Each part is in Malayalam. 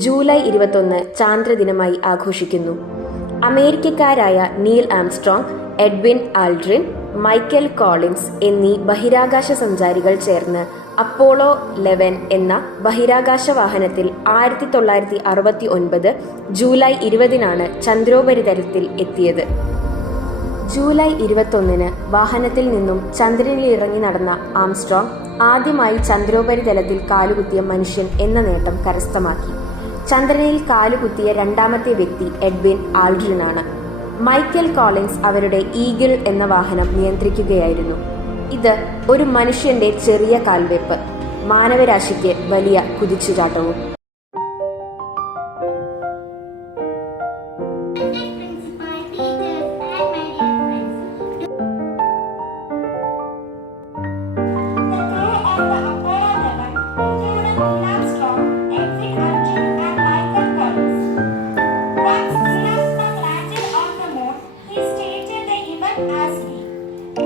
ജൂലൈ 21 ചാന്ദ്രദിനമായി ആഘോഷിക്കുന്നു. അമേരിക്കക്കാരായ Neil Armstrong, Edwin Aldrin, Michael Collins എന്നീ ബഹിരാകാശ സഞ്ചാരികൾ ചേർന്ന് അപ്പോളോ 11 എന്ന ബഹിരാകാശ വാഹനത്തിൽ 1969 ജൂലൈ 20 ചന്ദ്രോപരിതലത്തിൽ എത്തിയത്. ജൂലൈ 21 വാഹനത്തിൽ നിന്നും ചന്ദ്രനിലിറങ്ങി നടന്ന ആംസ്ട്രോങ് ആദ്യമായി ചന്ദ്രോപരിതലത്തിൽ കാലുകുത്തിയ മനുഷ്യൻ എന്ന നേട്ടം കരസ്ഥമാക്കി. ചന്ദ്രനിൽ കാലുകുത്തിയ രണ്ടാമത്തെ വ്യക്തി എഡ്വിൻ ആൽഡ്രിനാണ്. മൈക്കൽ കോളിൻസ് അവരുടെ ഈഗിൾ എന്ന വാഹനം നിയന്ത്രിക്കുകയായിരുന്നു. ഇത് ഒരു മനുഷ്യന്റെ ചെറിയ കാൽവെപ്പ്, മാനവരാശിക്ക് വലിയ കുതിച്ചുചാട്ടവും.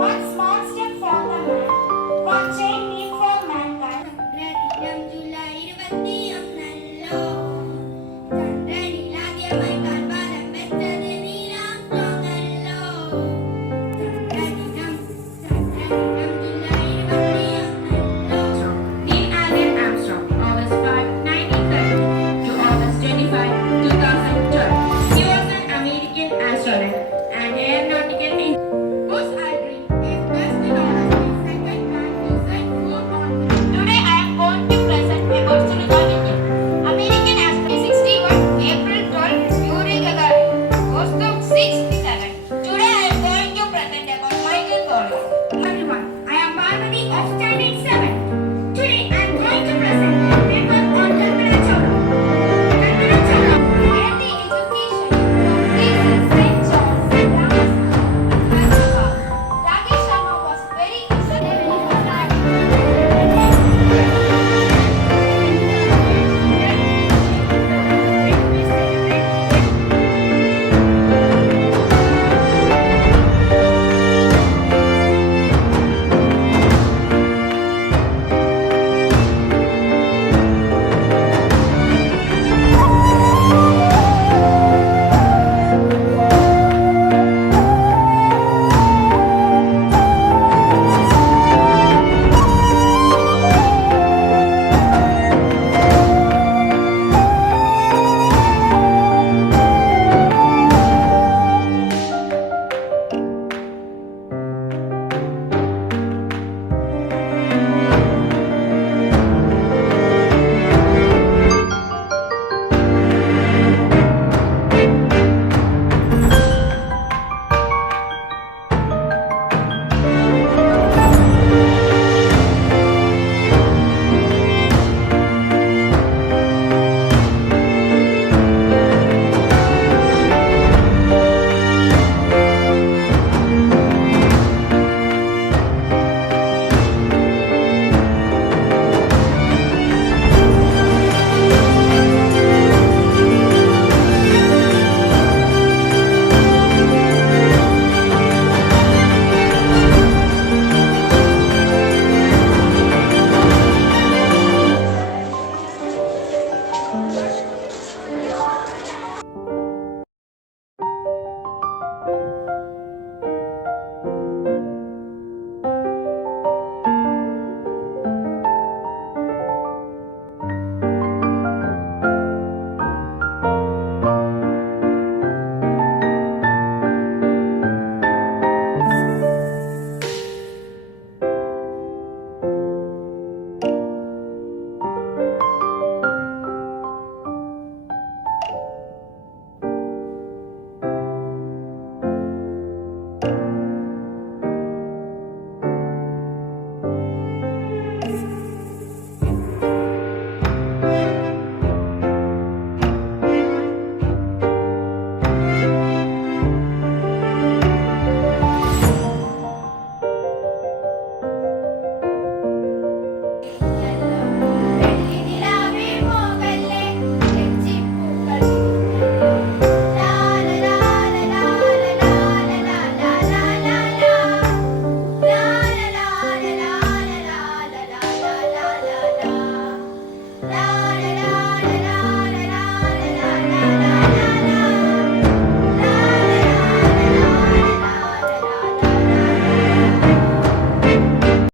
One small step for the man, one giant leap for mankind. July 21 ചന്ദ്രനിലാദ്യമായി കാൽപാദം വെച്ചത് Neil ആംസ്ട്രോങ്ങല്ലോ. ചന്ദ്രദിനം July 21. Neil Allen Armstrong, August 5, 1930 to August 25, 2012. He was an American astronaut and aeronautical engineer. Buzz Aldrin is best known as the second man to set foot on the moon. Today I am going to present a person Indian. American astronaut 61, April 12, Yuri Gagarin, Vostok 67. Today I am going to present about Michael Collins. Everyone, I am Parvati of Standard 7. Today I am going to present a paper on Kalpana Chawla. Kalpana Chawla early education from St. John's, Rakesh Sharma was very